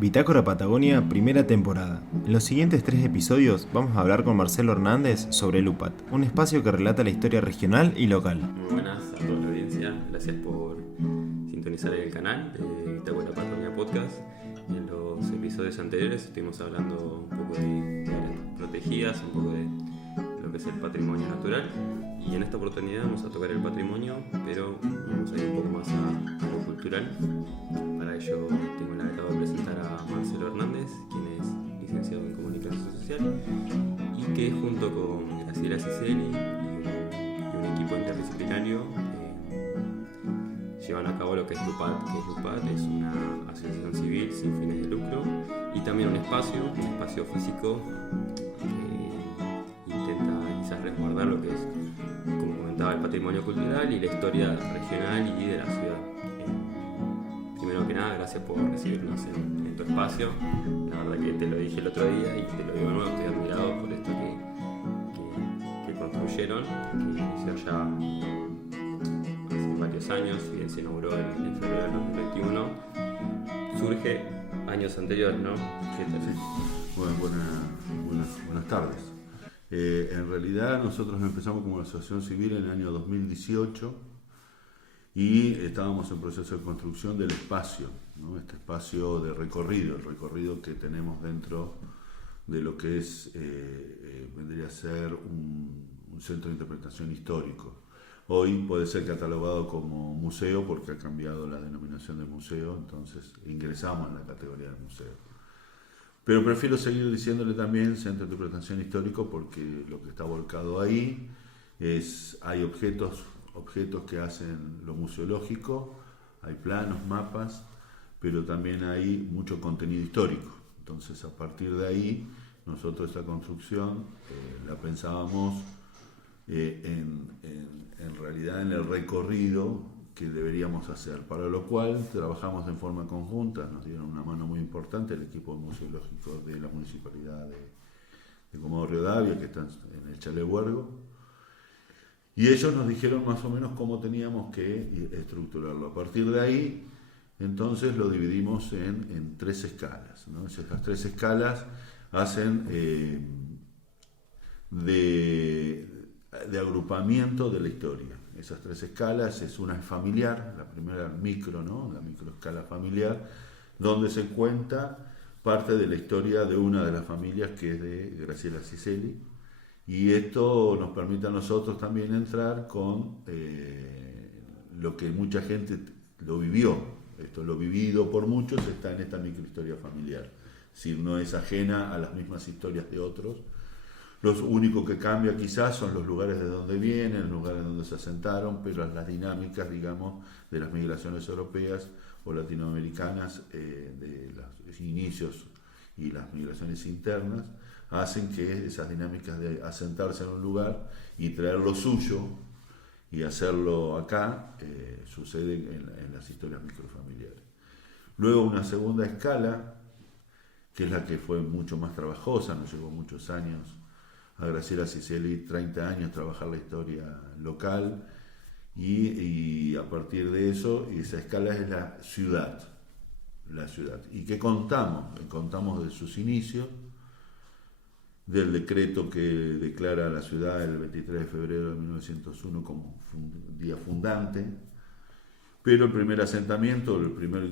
Bitácora Patagonia, primera temporada. En los siguientes 3 episodios vamos a hablar con Marcelo Hernández sobre el UPAT, un espacio que relata la historia regional y local. Muy buenas a toda la audiencia, gracias por sintonizar el canal de Bitácora Patagonia Podcast. En los episodios anteriores estuvimos hablando un poco de áreas protegidas, un poco de lo que es el patrimonio natural, y en esta oportunidad vamos a tocar el patrimonio, pero vamos a ir un poco más a lo cultural. Para ello tengo el agrado de presentar a Marcelo Hernández, quien es licenciado en Comunicación Social y que junto con Graciela Ciceli y un equipo interdisciplinario llevan a cabo lo que es LUPAT, es una asociación civil sin fines de lucro y también un espacio físico que intenta quizás resguardar lo que es, como comentaba, el patrimonio cultural y la historia regional y de la ciudad. Primero que nada, gracias por recibirnos en tu espacio. La verdad que te lo dije el otro día y te lo digo de nuevo, estoy admirado por esto que construyeron, que inició ya hace varios años y bien se inauguró en febrero del 2021. Surge años anteriores, ¿no? ¿Qué tal? Sí. Bueno, buenas tardes. En realidad nosotros empezamos como asociación civil en el año 2018 y estábamos en proceso de construcción del espacio, ¿no? Este espacio de recorrido, el recorrido que tenemos dentro de lo que es, vendría a ser un centro de interpretación histórico. Hoy puede ser catalogado como museo porque ha cambiado la denominación de museo, entonces ingresamos en la categoría de museo. Pero prefiero seguir diciéndole también centro de interpretación histórico porque lo que está volcado ahí hay objetos que hacen lo museológico, hay planos, mapas, pero también hay mucho contenido histórico. Entonces, a partir de ahí, nosotros esta construcción la pensábamos en realidad en el recorrido que deberíamos hacer, para lo cual trabajamos en forma conjunta, nos dieron una mano muy importante el equipo museológico de la Municipalidad de Comodoro Rivadavia, que está en el Chalet Huergo, y ellos nos dijeron más o menos cómo teníamos que estructurarlo. A partir de ahí, entonces lo dividimos en 3 escalas, ¿no? Esas 3 escalas hacen de agrupamiento de la historia. Esas 3 escalas es una familiar, la primera micro, ¿no? La microescala familiar, donde se cuenta parte de la historia de una de las familias que es de Graciela Ciceli, y esto nos permite a nosotros también entrar con lo que mucha gente lo vivió. Esto lo vivido por muchos está en esta microhistoria familiar, si no es ajena a las mismas historias de otros. Lo único que cambia quizás son los lugares de donde vienen, los lugares donde se asentaron, pero las dinámicas, digamos, de las migraciones europeas o latinoamericanas, de los inicios y las migraciones internas, hacen que esas dinámicas de asentarse en un lugar y traer lo suyo y hacerlo acá suceden en las historias microfamiliares. Luego una segunda escala, que es la que fue mucho más trabajosa, nos llevó muchos años a Graciela Ciceli, 30 años trabajar la historia local, y a partir de eso, esa escala es la ciudad. ¿Y qué contamos? Contamos de sus inicios, del decreto que declara la ciudad el 23 de febrero de 1901 como día fundante, pero el primer asentamiento, el primer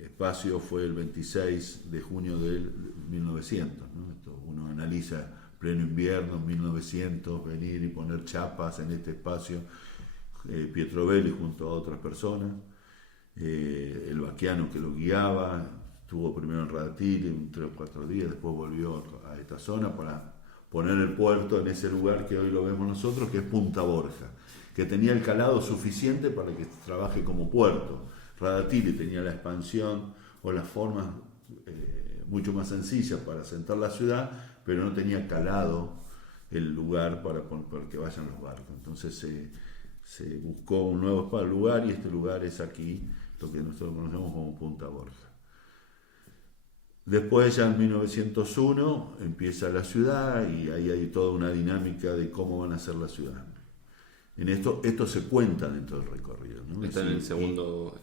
espacio fue el 26 de junio de 1900, ¿no? Esto uno analiza pleno invierno, 1900, venir y poner chapas en este espacio, Pietro Belli junto a otras personas, el vaquiano que lo guiaba, estuvo primero en Radatili 3 o 4 días, después volvió a esta zona para poner el puerto en ese lugar que hoy lo vemos nosotros, que es Punta Borja, que tenía el calado suficiente para que trabaje como puerto. Radatili tenía la expansión o las formas mucho más sencillas para asentar la ciudad, pero no tenía calado el lugar para que vayan los barcos. Entonces se buscó un nuevo lugar, y este lugar es aquí, lo que nosotros conocemos como Punta Borja. Después, ya en 1901, empieza la ciudad y ahí hay toda una dinámica de cómo van a ser la ciudad. esto se cuenta dentro del recorrido, ¿no? Está en el segundo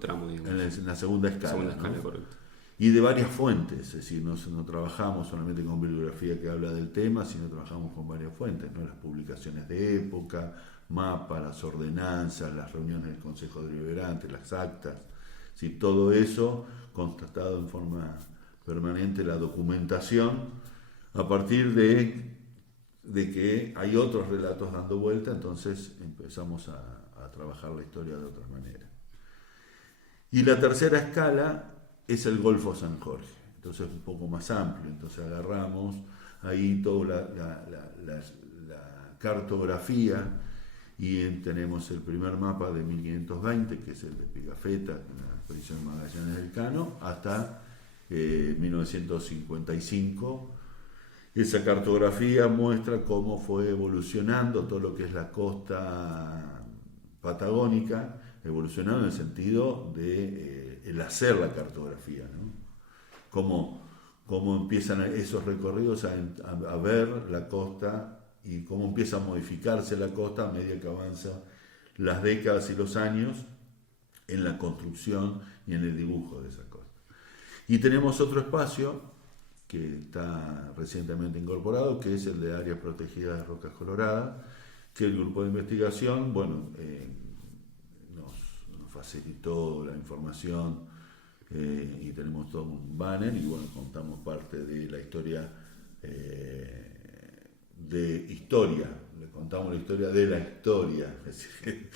tramo, digamos. En la segunda escala, ¿no? Correcto. Y de varias fuentes, es decir, no trabajamos solamente con bibliografía que habla del tema, sino trabajamos con varias fuentes, ¿no? Las publicaciones de época, mapas, las ordenanzas, las reuniones del Consejo Deliberante, las actas, ¿sí? Todo eso constatado en forma permanente, la documentación, a partir de que hay otros relatos dando vuelta, entonces empezamos a trabajar la historia de otra manera. Y la tercera escala es el Golfo San Jorge, entonces es un poco más amplio, entonces agarramos ahí toda la cartografía y tenemos el primer mapa de 1520, que es el de Pigafetta, la expedición de Magallanes del Cano, hasta 1955. Esa cartografía muestra cómo fue evolucionando todo lo que es la costa patagónica, evolucionando en el sentido de el hacer la cartografía, ¿no? Cómo empiezan esos recorridos a ver la costa y cómo empieza a modificarse la costa a medida que avanzan las décadas y los años en la construcción y en el dibujo de esa costa. Y tenemos otro espacio que está recientemente incorporado, que es el de áreas protegidas de rocas coloradas, que el grupo de investigación, nos facilitó la información y tenemos todo un banner y contamos parte de la historia le contamos la historia de la historia, es decir,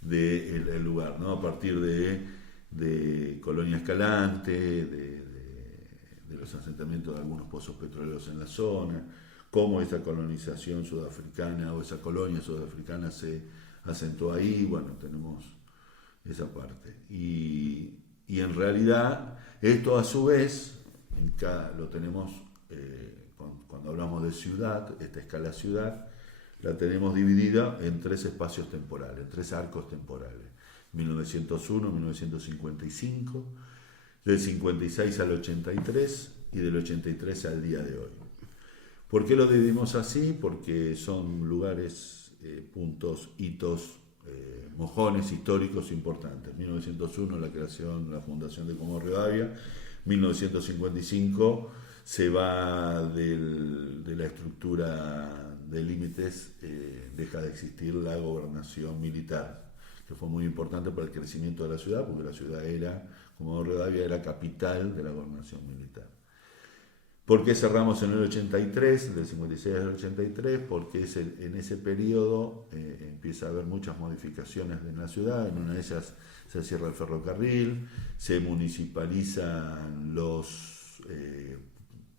del lugar, ¿no? A partir de Colonia Escalante, de los asentamientos de algunos pozos petroleros en la zona, cómo esa colonización sudafricana o esa colonia sudafricana se asentó ahí, tenemos esa parte. Y en realidad esto a su vez, lo tenemos, cuando hablamos de ciudad, esta escala ciudad, la tenemos dividida en 3 espacios temporales, 3 arcos temporales, 1901, 1955, del 56 al 83 y del 83 al día de hoy. ¿Por qué lo dividimos así? Porque son lugares, puntos, hitos, mojones históricos importantes. 1901, la creación, la fundación de Comodoro Rivadavia. 1955 se va de la estructura de límites, deja de existir la gobernación militar, que fue muy importante para el crecimiento de la ciudad, porque la ciudad Comodoro Rivadavia era capital de la gobernación militar. ¿Por qué cerramos en el 83, del 56 al 83? Porque en ese periodo empieza a haber muchas modificaciones en la ciudad. En una de ellas se cierra el ferrocarril, se municipalizan los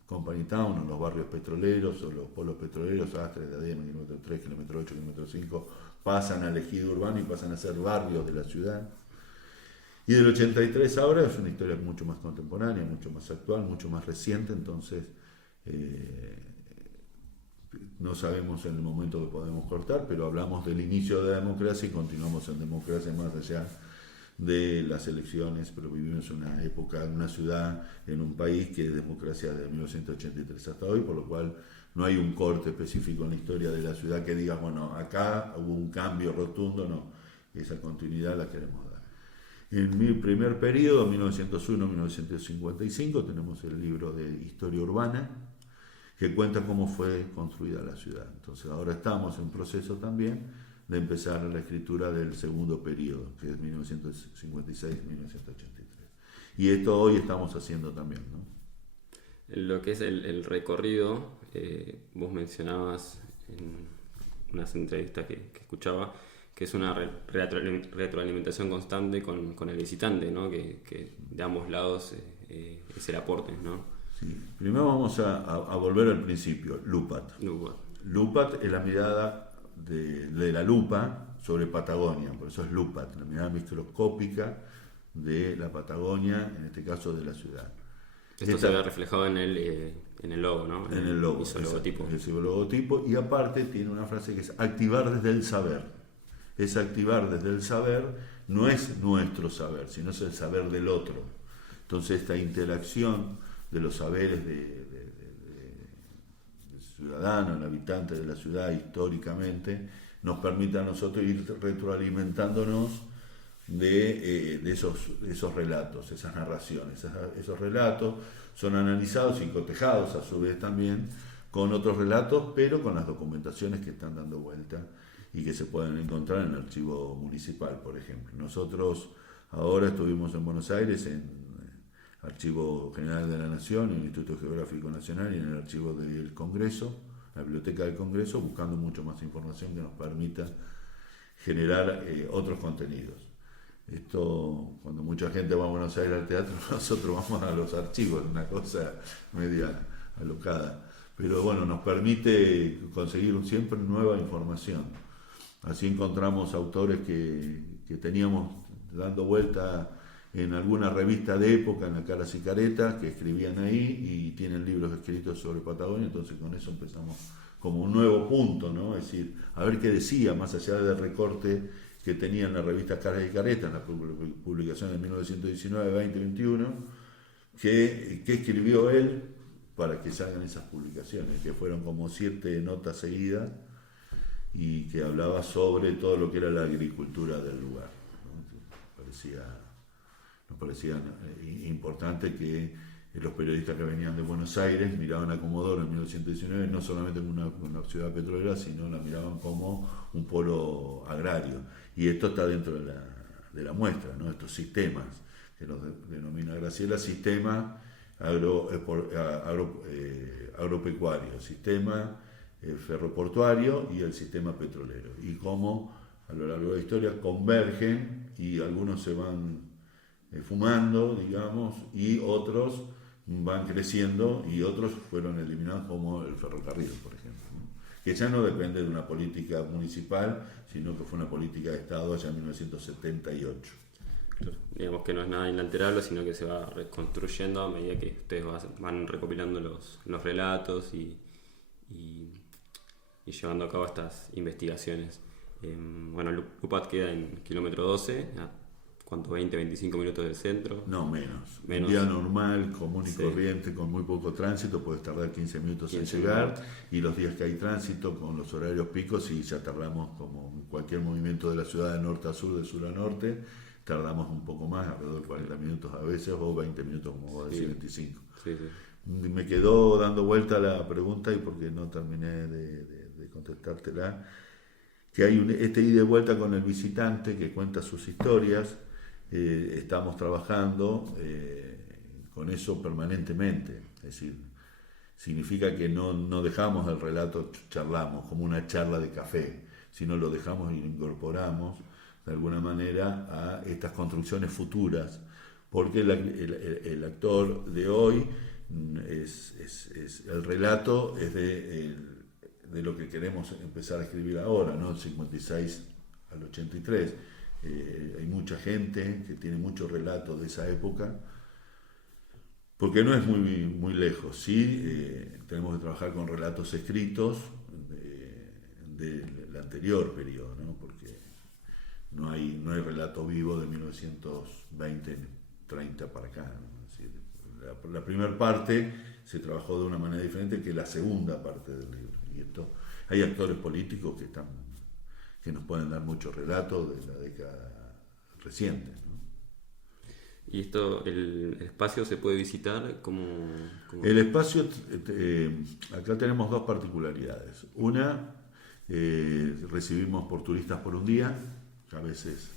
company town, los barrios petroleros o los polos petroleros, Astres, Diadema, kilómetro 3, kilómetro 8, kilómetro 5, pasan al ejido urbano y pasan a ser barrios de la ciudad. Y del 83 ahora es una historia mucho más contemporánea, mucho más actual, mucho más reciente, entonces no sabemos en el momento que podemos cortar, pero hablamos del inicio de la democracia y continuamos en democracia más allá de las elecciones, pero vivimos una época, en una ciudad, en un país que es democracia desde 1983 hasta hoy, por lo cual no hay un corte específico en la historia de la ciudad que diga, acá hubo un cambio rotundo, no, esa continuidad la queremos dar. En mi primer periodo, 1901-1955, tenemos el libro de Historia Urbana, que cuenta cómo fue construida la ciudad. Entonces ahora estamos en proceso también de empezar la escritura del segundo periodo, que es 1956-1983. Y esto hoy estamos haciendo también, ¿no? Lo que es el recorrido, vos mencionabas en unas entrevistas que escuchaba, que es una retroalimentación constante con el visitante, ¿no? Que de ambos lados es el aporte, ¿no? Sí. Primero vamos a volver al principio, Lupat. Lupat es la mirada de la lupa sobre Patagonia, por eso es Lupat, la mirada microscópica de la Patagonia, en este caso de la ciudad. Esto se ve reflejado en el logo, ¿no? En el logo, ese logotipo. Ese logotipo, y aparte tiene una frase que es activar desde el saber. Es activar desde el saber, no es nuestro saber, sino es el saber del otro. Entonces esta interacción de los saberes del ciudadano, el habitante de la ciudad históricamente, nos permite a nosotros ir retroalimentándonos de esos relatos, esas narraciones. Esos relatos son analizados y cotejados a su vez también con otros relatos, pero con las documentaciones que están dando vuelta y que se pueden encontrar en el archivo municipal, por ejemplo. Nosotros ahora estuvimos en Buenos Aires, en el Archivo General de la Nación, en el Instituto Geográfico Nacional y en el Archivo del Congreso, la Biblioteca del Congreso, buscando mucho más información que nos permita generar otros contenidos. Esto, cuando mucha gente va a Buenos Aires al teatro, nosotros vamos a los archivos, una cosa media alocada. Pero bueno, nos permite conseguir siempre nueva información. Así encontramos autores que teníamos dando vuelta en alguna revista de época, en la Caras y Caretas, que escribían ahí y tienen libros escritos sobre Patagonia, entonces con eso empezamos como un nuevo punto, ¿no? Es decir, a ver qué decía, más allá del recorte que tenía en la revista Caras y Caretas, en la publicación de 1919, 20, 21, que escribió él para que salgan esas publicaciones, que fueron como 7 notas seguidas y que hablaba sobre todo lo que era la agricultura del lugar, ¿no? Nos parecía importante que los periodistas que venían de Buenos Aires miraban a Comodoro en 1919 no solamente como una ciudad petrolera, sino la miraban como un polo agrario. Y esto está dentro de la muestra, ¿no? Estos sistemas, que los denomina Graciela, sistema agropecuario, sistema ferroportuario y el sistema petrolero. Y cómo a lo largo de la historia convergen y algunos se van fumando, digamos, y otros van creciendo y otros fueron eliminados, como el ferrocarril, por ejemplo, ¿no? Que ya no depende de una política municipal, sino que fue una política de Estado allá en 1978. Claro. Digamos que no es nada inalterable, sino que se va reconstruyendo a medida que ustedes van recopilando los relatos y llevando a cabo estas investigaciones. Bueno, Lupat queda en kilómetro 12, ¿cuánto? 20, 25 minutos del centro. No, menos. Un día normal, común y corriente, con muy poco tránsito, puedes tardar 15 minutos en llegar, y los días que hay tránsito, con los horarios picos, y ya tardamos, como en cualquier movimiento de la ciudad de norte a sur, de sur a norte, tardamos un poco más, alrededor de 40 minutos a veces, o 20 minutos, como vos decís, 25. Sí. Me quedó dando vuelta la pregunta, y porque no terminé de contestártela, que hay este ida y vuelta con el visitante que cuenta sus historias. Estamos trabajando con eso permanentemente, es decir, significa que no dejamos el relato, charlamos como una charla de café, sino lo dejamos y lo incorporamos de alguna manera a estas construcciones futuras, porque el actor de hoy el relato es de lo que queremos empezar a escribir ahora, ¿no? Del 56 al 83. Hay mucha gente que tiene muchos relatos de esa época, porque no es muy lejos, ¿sí? Tenemos que trabajar con relatos escritos del anterior periodo, ¿no? Porque no hay relato vivo de 1920, 30 para acá, ¿no? Es decir, la primera parte se trabajó de una manera diferente que la segunda parte del libro, y esto, hay actores políticos que nos pueden dar muchos relatos de la década reciente, ¿no? ¿Y esto, el espacio se puede visitar? ¿Cómo? El espacio, acá tenemos 2 particularidades. Una, recibimos por turistas por un día, a veces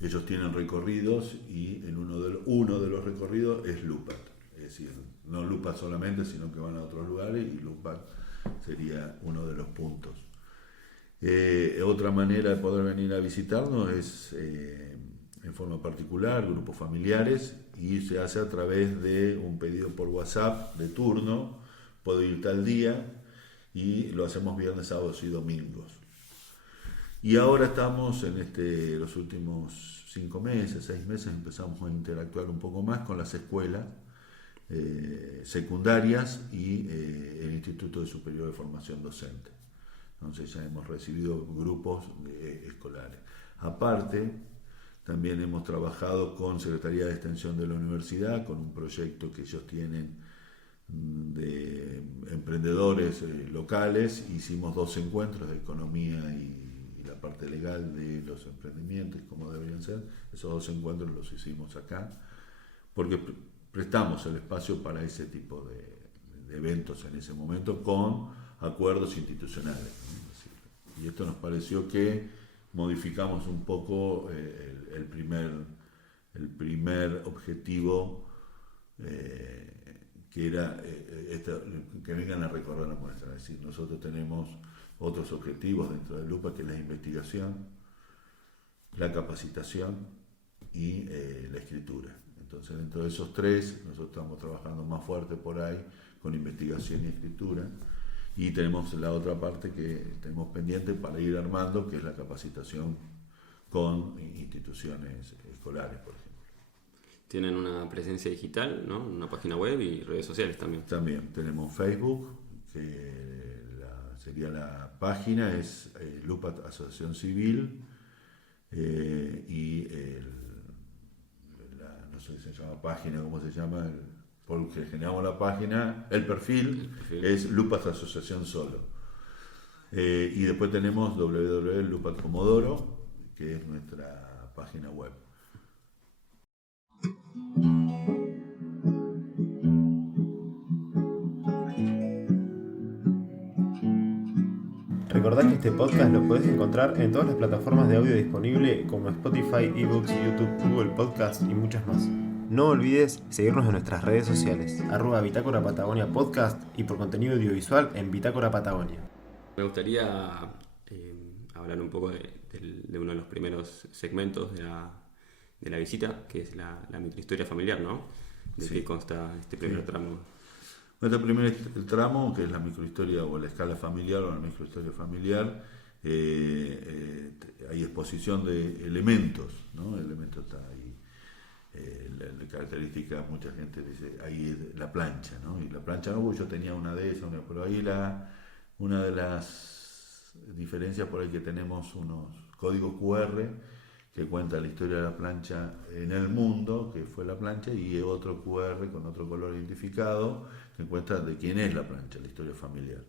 ellos tienen recorridos, y en uno de los recorridos es Lupat, es decir, no Lupat solamente, sino que van a otros lugares, y Lupat sería uno de los puntos. Otra manera de poder venir a visitarnos es en forma particular, grupos familiares, y se hace a través de un pedido por WhatsApp de turno. Puedo ir tal día, y lo hacemos viernes, sábados y domingos. Y ahora estamos en los últimos 5 meses, 6 meses, empezamos a interactuar un poco más con las escuelas secundarias y el Instituto Superior de Formación Docente. Entonces ya hemos recibido grupos escolares. Aparte, también hemos trabajado con Secretaría de Extensión de la Universidad, con un proyecto que ellos tienen de emprendedores locales, hicimos 2 encuentros de economía y la parte legal de los emprendimientos, cómo deberían ser. Esos 2 encuentros los hicimos acá, porque prestamos el espacio para ese tipo de eventos en ese momento con acuerdos institucionales, ¿no? Y esto nos pareció que modificamos un poco el primer objetivo, que era que vengan a recorrer la muestra. Es decir, nosotros tenemos otros objetivos dentro de Lupa, que es la investigación, la capacitación y la escritura. Entonces, dentro de esos 3, nosotros estamos trabajando más fuerte por ahí con investigación y escritura, y tenemos la otra parte que tenemos pendiente para ir armando, que es la capacitación con instituciones escolares, por ejemplo. Tienen una presencia digital, ¿no? Una página web y redes sociales también. También tenemos Facebook, que sería la página, es Lupat Asociación Civil, y no sé si se llama página, ¿cómo se llama? Porque generamos la página, el perfil es Lupat Asociación solo. Y después tenemos www.lupat Comodoro, que es nuestra página web. Recordá que este podcast lo podés encontrar en todas las plataformas de audio disponibles como Spotify, eBooks, YouTube, Google Podcast y muchas más. No olvides seguirnos en nuestras redes sociales, @Bitácora Patagonia Podcast, y por contenido audiovisual en Bitácora Patagonia. Me gustaría hablar un poco de uno de los primeros segmentos de la visita, que es la microhistoria familiar, ¿no? ¿De qué consta este primer tramo? Este primer tramo, que es la microhistoria o la escala familiar o la microhistoria familiar, hay exposición de elementos, ¿no? El elemento está ahí. La característica, mucha gente dice, ahí es la plancha, ¿no? Y la plancha, no, yo tenía una de esas, pero ahí una de las diferencias por ahí, que tenemos unos códigos QR que cuenta la historia de la plancha en el mundo, que fue la plancha, y otro QR con otro color identificado que cuenta de quién es la plancha, la historia familiar.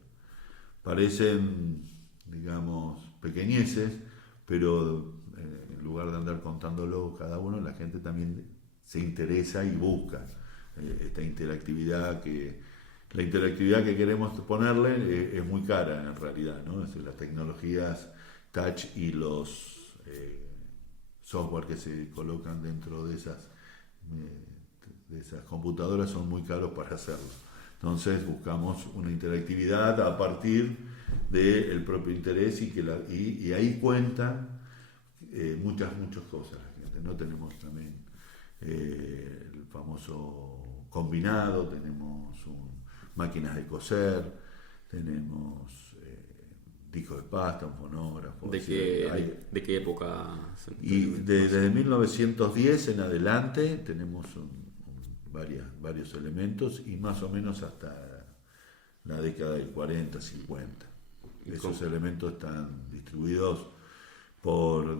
Parecen, digamos, pequeñeces, pero en lugar de andar contándolo cada uno, la gente también se interesa y busca esta interactividad la interactividad que queremos ponerle es muy cara en realidad, ¿no? Es decir, las tecnologías touch y los software que se colocan dentro de esas computadoras son muy caros para hacerlo. Entonces buscamos una interactividad a partir del propio interés, y ahí cuentan muchas cosas la gente, ¿no? Tenemos también el famoso combinado, tenemos máquinas de coser, tenemos discos de pasta, un fonógrafo. ¿De qué época? Desde 1910 en adelante tenemos varios elementos, y más o menos hasta la década del 40, 50. Esos elementos están distribuidos por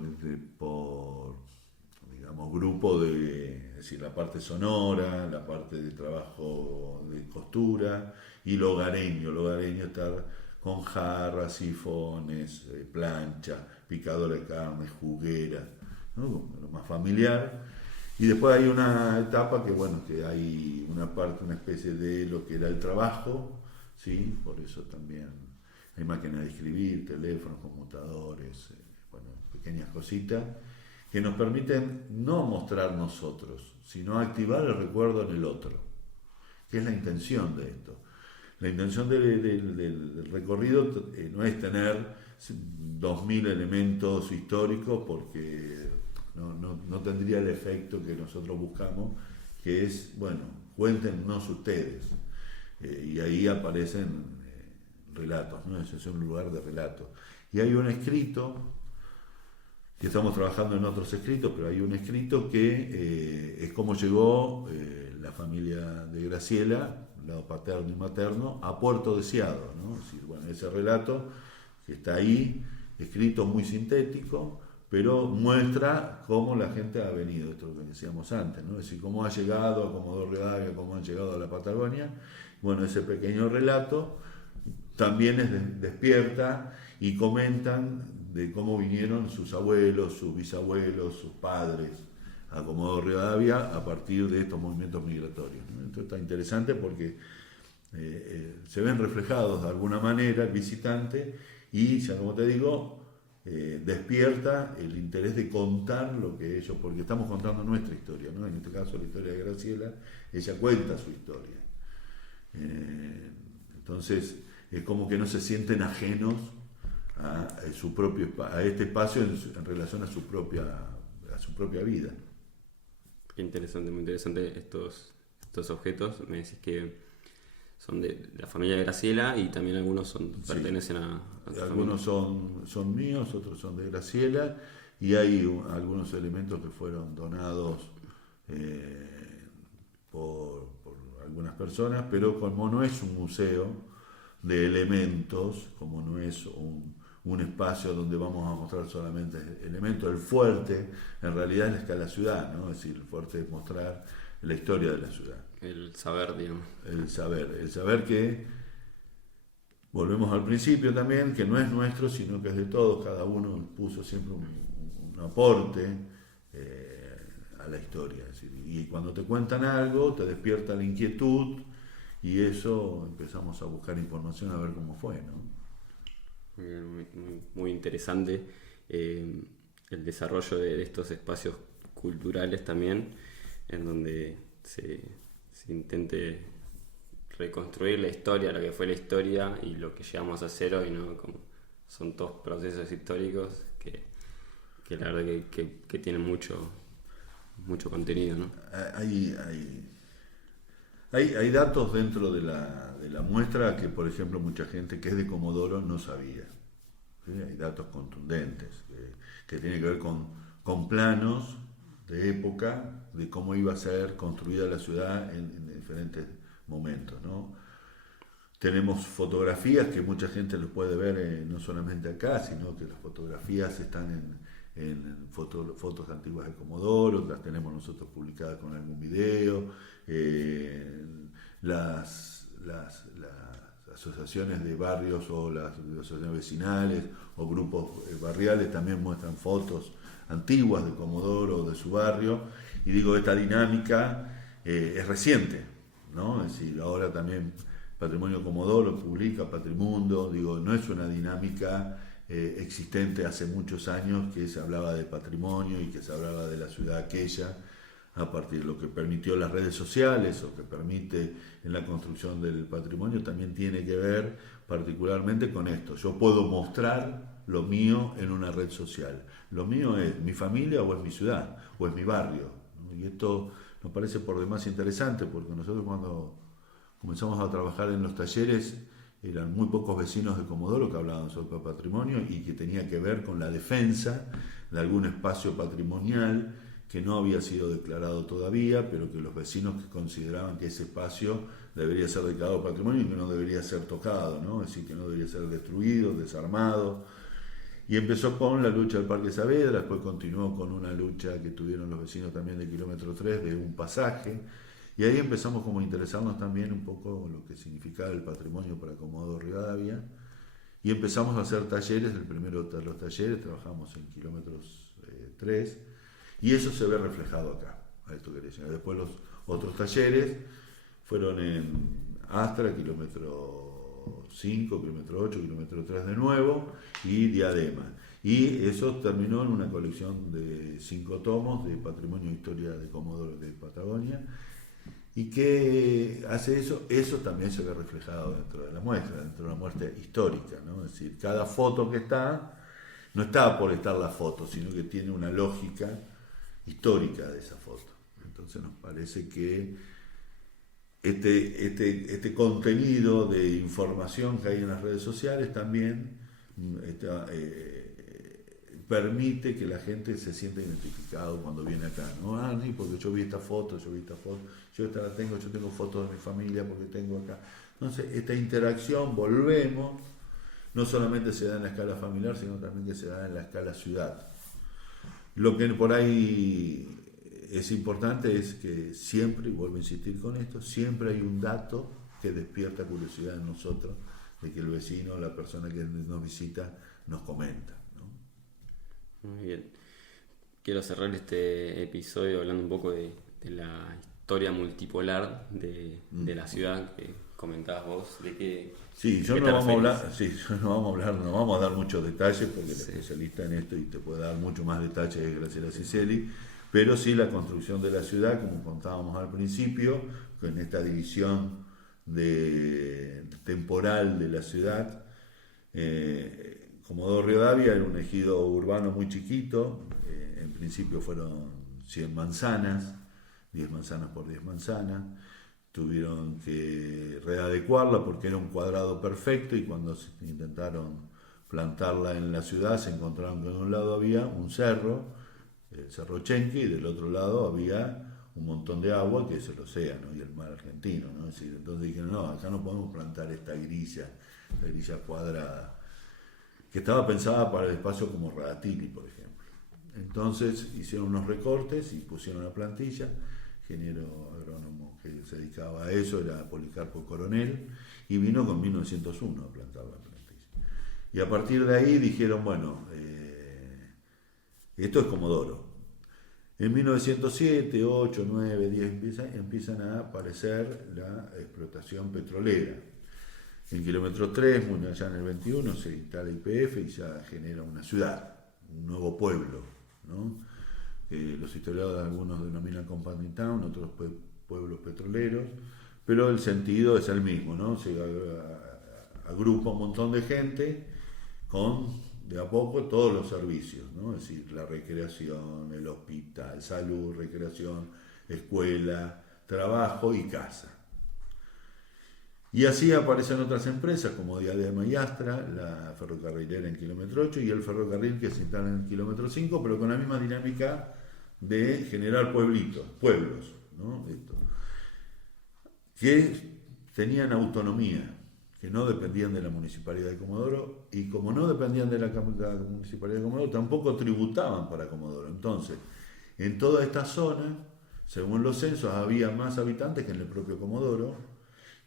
digamos, grupo es decir, la parte sonora, la parte de trabajo de costura, y lo hogareño. Lo hogareño está con jarras, sifones, plancha, picadora de carne, juguera, ¿no? Lo más familiar. Y después hay una etapa que hay una especie de lo que era el trabajo, ¿sí? Por eso también hay máquinas de escribir, teléfonos, computadores, pequeñas cositas que nos permiten no mostrar nosotros, sino activar el recuerdo en el otro, que es la intención de esto. La intención del recorrido no es tener 2000 elementos históricos, porque no tendría el efecto que nosotros buscamos, que es, cuéntenos ustedes. Y ahí aparecen relatos, ¿no? Ese es un lugar de relatos. Y hay un escrito, que estamos trabajando en otros escritos, pero hay un escrito que es cómo llegó la familia de Graciela, lado paterno y materno, a Puerto Deseado, ¿no? Es decir, ese relato que está ahí, escrito muy sintético, pero muestra cómo la gente ha venido, esto es lo que decíamos antes, ¿no? Es decir, cómo ha llegado a Comodoro Rivadavia, cómo han llegado a la Patagonia. Bueno, ese pequeño relato también despierta y comentan de cómo vinieron sus abuelos, sus bisabuelos, sus padres a Comodoro Rivadavia a partir de estos movimientos migratorios, ¿no? Entonces está interesante porque se ven reflejados de alguna manera el visitante y, ya como te digo, despierta el interés de contar lo que ellos, porque estamos contando nuestra historia, ¿no? En este caso la historia de Graciela, ella cuenta su historia. Entonces es como que no se sienten ajenos a este espacio en relación a su propia vida. Qué interesante, muy interesante estos objetos. Me decís que son de la familia de Graciela y también algunos pertenecen a tu algunos familia. son míos, otros son de Graciela, y hay algunos elementos que fueron donados por algunas personas, pero como no es un museo de elementos, como no es un espacio donde vamos a mostrar solamente elementos, el fuerte en realidad es la escala ciudad, ¿no? Es decir, el fuerte es mostrar la historia de la ciudad. El saber, digamos. El saber que, volvemos al principio también, que no es nuestro, sino que es de todos, cada uno puso siempre un aporte a la historia. Es decir, y cuando te cuentan algo, te despierta la inquietud, y eso empezamos a buscar información a ver cómo fue, ¿no? Muy interesante el desarrollo de estos espacios culturales también, en donde se intente reconstruir la historia, lo que fue la historia y lo que llegamos a hacer hoy, ¿no? Como son todos procesos históricos que la verdad que tienen mucho contenido, ¿no? Hay datos dentro de la muestra que, por ejemplo, mucha gente que es de Comodoro no sabía. ¿Sí? Hay datos contundentes que tienen que ver con planos de época, de cómo iba a ser construida la ciudad en diferentes momentos, ¿no? Tenemos fotografías que mucha gente los puede ver no solamente acá, sino que las fotografías están en fotos antiguas de Comodoro, las tenemos nosotros publicadas con algún video. Las asociaciones de barrios o las asociaciones vecinales o grupos barriales también muestran fotos antiguas de Comodoro o de su barrio, y digo, esta dinámica es reciente, ¿no? Es decir, ahora también Patrimonio Comodoro publica Patrimundo, digo, no es una dinámica existente hace muchos años, que se hablaba de patrimonio y que se hablaba de la ciudad aquella, a partir de lo que permitió las redes sociales o que permite en la construcción del patrimonio, también tiene que ver particularmente con esto. Yo puedo mostrar lo mío en una red social. Lo mío es mi familia o es mi ciudad o es mi barrio, ¿no? Y esto nos parece por demás interesante, porque nosotros cuando comenzamos a trabajar en los talleres eran muy pocos vecinos de Comodoro que hablaban sobre patrimonio y que tenía que ver con la defensa de algún espacio patrimonial que no había sido declarado todavía, pero que los vecinos que consideraban que ese espacio debería ser declarado patrimonio y que no debería ser tocado, ¿no? Es decir, que no debería ser destruido, desarmado. Y empezó con la lucha del Parque Saavedra, después continuó con una lucha que tuvieron los vecinos también del kilómetro 3 de un pasaje, y ahí empezamos como a interesarnos también un poco lo que significaba el patrimonio para Comodoro Rivadavia, y empezamos a hacer talleres. El primero de los talleres trabajamos en kilómetros 3, y eso se ve reflejado acá, a esto quería decir. Después los otros talleres fueron en Astra, kilómetro 5, kilómetro 8, kilómetro 3 de nuevo, y Diadema. Y eso terminó en una colección de 5 tomos de Patrimonio e Historia de Comodoro de Patagonia. ¿Y qué hace eso? Eso también se ve reflejado dentro de la muestra, dentro de la muestra histórica, ¿no? Es decir, cada foto que está, no está por estar la foto, sino que tiene una lógica histórica de esa foto. Entonces nos parece que este contenido de información que hay en las redes sociales también permite que la gente se sienta identificado cuando viene acá, ¿no? Ah, sí, porque yo vi esta foto, yo esta la tengo, yo tengo fotos de mi familia porque tengo acá. Entonces, esta interacción, volvemos, no solamente se da en la escala familiar, sino también que se da en la escala ciudad. Lo que por ahí es importante es que siempre, y vuelvo a insistir con esto, siempre hay un dato que despierta curiosidad en nosotros, de que el vecino, la persona que nos visita, nos comenta, ¿no? Muy bien. Quiero cerrar este episodio hablando un poco de la historia multipolar de la ciudad que comentabas vos, de que... Sí, ¿qué te referís? no vamos a dar muchos detalles porque el especialista en esto y te puede dar mucho más detalles que Graciela Ciceli, pero sí la construcción de la ciudad, como contábamos al principio, con esta división temporal de la ciudad. Comodoro Rivadavia era un ejido urbano muy chiquito, en principio fueron 100 manzanas, 10 manzanas por 10 manzanas. Tuvieron que readecuarla porque era un cuadrado perfecto, y cuando intentaron plantarla en la ciudad se encontraron que de un lado había un cerro, el Cerro Chenque, y del otro lado había un montón de agua, que es el océano y el mar argentino, ¿no? Es decir, entonces dijeron, no, acá no podemos plantar esta grilla cuadrada, que estaba pensada para el espacio como Radatili, por ejemplo. Entonces hicieron unos recortes y pusieron la plantilla. Ingeniero agrónomo que se dedicaba a eso era Policarpo Coronel, y vino con 1901 a plantar la plantilla. Y a partir de ahí dijeron, bueno, esto es Comodoro. En 1907, 8, 9, 10 empiezan a aparecer la explotación petrolera. En kilómetro 3, muy allá en el 21, se instala YPF y ya genera una ciudad, un nuevo pueblo, ¿no? Los historiadores algunos denominan Company Town, otros pueblos petroleros, pero el sentido es el mismo, ¿no? Se agrupa un montón de gente con, de a poco, todos los servicios, ¿no? Es decir, la recreación, el hospital, salud, recreación, escuela, trabajo y casa. Y así aparecen otras empresas como Diadema y Astra, la ferrocarrilera en kilómetro 8 y el ferrocarril que se instala en el kilómetro 5, pero con la misma dinámica de generar pueblos, ¿no? Esto, que tenían autonomía, que no dependían de la Municipalidad de Comodoro, y como no dependían de la Municipalidad de Comodoro, tampoco tributaban para Comodoro. Entonces, en toda esta zona, según los censos, había más habitantes que en el propio Comodoro,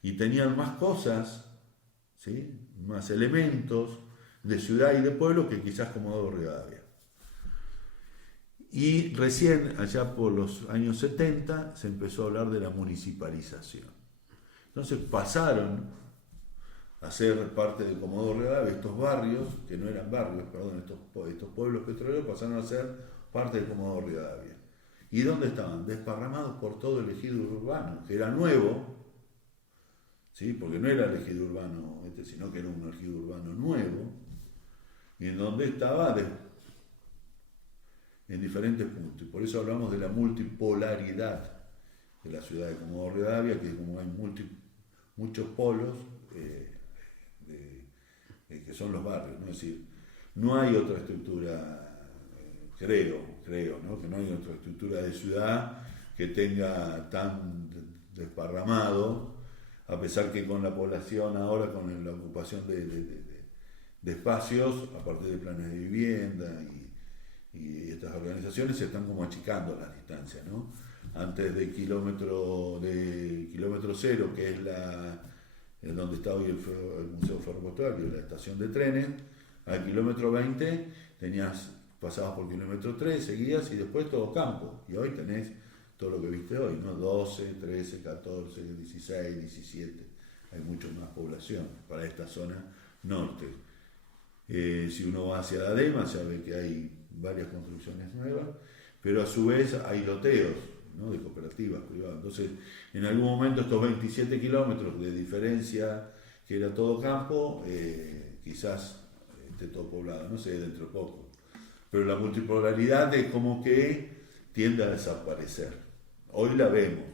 y tenían más cosas, ¿sí? Más elementos de ciudad y de pueblo que quizás Comodoro Rivadavia. Y recién, allá por los años 70, se empezó a hablar de la municipalización. Entonces pasaron a ser parte de Comodoro Rivadavia, estos barrios, que no eran barrios, perdón, estos pueblos petroleros pasaron a ser parte de Comodoro Rivadavia. ¿Y dónde estaban? Desparramados por todo el ejido urbano, que era nuevo, ¿sí? Porque no era el ejido urbano sino que era un ejido urbano nuevo, y en donde estaba en diferentes puntos. Y por eso hablamos de la multipolaridad de la ciudad de Comodoro Rivadavia, que como hay muchos polos, que son los barrios, ¿no? Es decir, no hay otra estructura, creo, ¿no? Que no hay otra estructura de ciudad que tenga tan desparramado, a pesar que con la población ahora, con la ocupación de espacios, a partir de planes de vivienda y estas organizaciones, se están como achicando las distancias, ¿no? Antes del kilómetro cero, que es donde está hoy el Museo Ferroportuario, la estación de trenes, al kilómetro 20 pasabas por kilómetro 3, seguías y después todo campo. Y hoy tenés todo lo que viste hoy, ¿no? 12, 13, 14, 16, 17. Hay mucho más población para esta zona norte. Si uno va hacia Diadema, ya ve que hay varias construcciones nuevas, pero a su vez hay loteos, ¿no? De cooperativas privadas. Entonces, en algún momento estos 27 kilómetros de diferencia, que era todo campo, quizás esté todo poblado, no sé, dentro de poco. Pero la multipolaridad es como que tiende a desaparecer. Hoy la vemos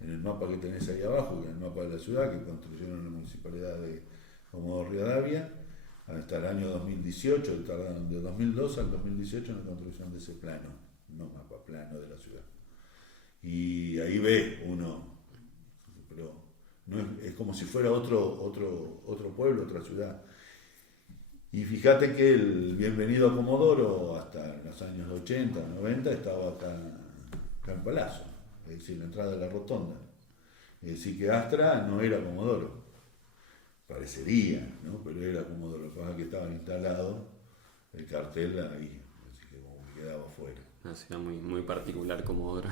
en el mapa que tenés ahí abajo, que es el mapa de la ciudad que construyeron en la Municipalidad de Comodoro Rivadavia, hasta el año 2018, tardaron de 2002 al 2018 en la construcción de ese plano, no mapa, plano de la ciudad. Y ahí ve uno, pero no es como si fuera otro pueblo, otra ciudad. Y fíjate que el Bienvenido a Comodoro, hasta los años 80, 90, estaba acá en Palazzo, es decir, la entrada de la rotonda. Es decir, que Astra no era Comodoro, parecería, ¿no? Pero era Comodoro, lo que pasa es que estaba instalado el cartel ahí, así que como que quedaba afuera. Una ciudad muy, muy particular, Comodoro.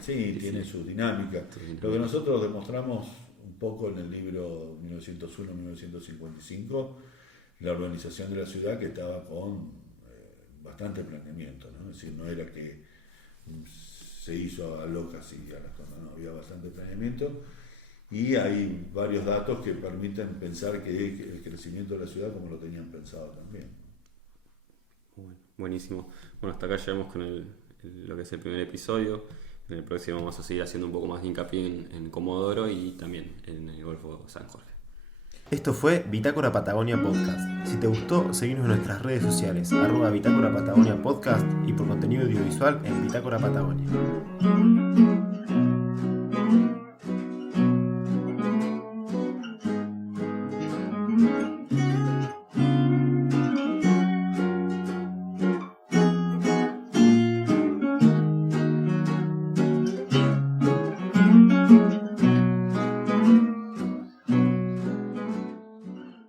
Sí, tiene su dinámica. Lo que nosotros demostramos un poco en el libro 1901-1955, la urbanización de la ciudad, que estaba con bastante planeamiento, ¿no? Es decir, no era que se hizo a locas y a las cosas, no, había bastante planeamiento, y hay varios datos que permiten pensar que el crecimiento de la ciudad como lo tenían pensado también. Bueno, buenísimo. Bueno, hasta acá llegamos con lo que es el primer episodio. En el próximo vamos a seguir haciendo un poco más de hincapié en Comodoro y también en el Golfo San Jorge. Esto fue Bitácora Patagonia Podcast. Si te gustó, seguinos en nuestras redes sociales, @Bitácora Patagonia Podcast, y por contenido audiovisual en Bitácora Patagonia.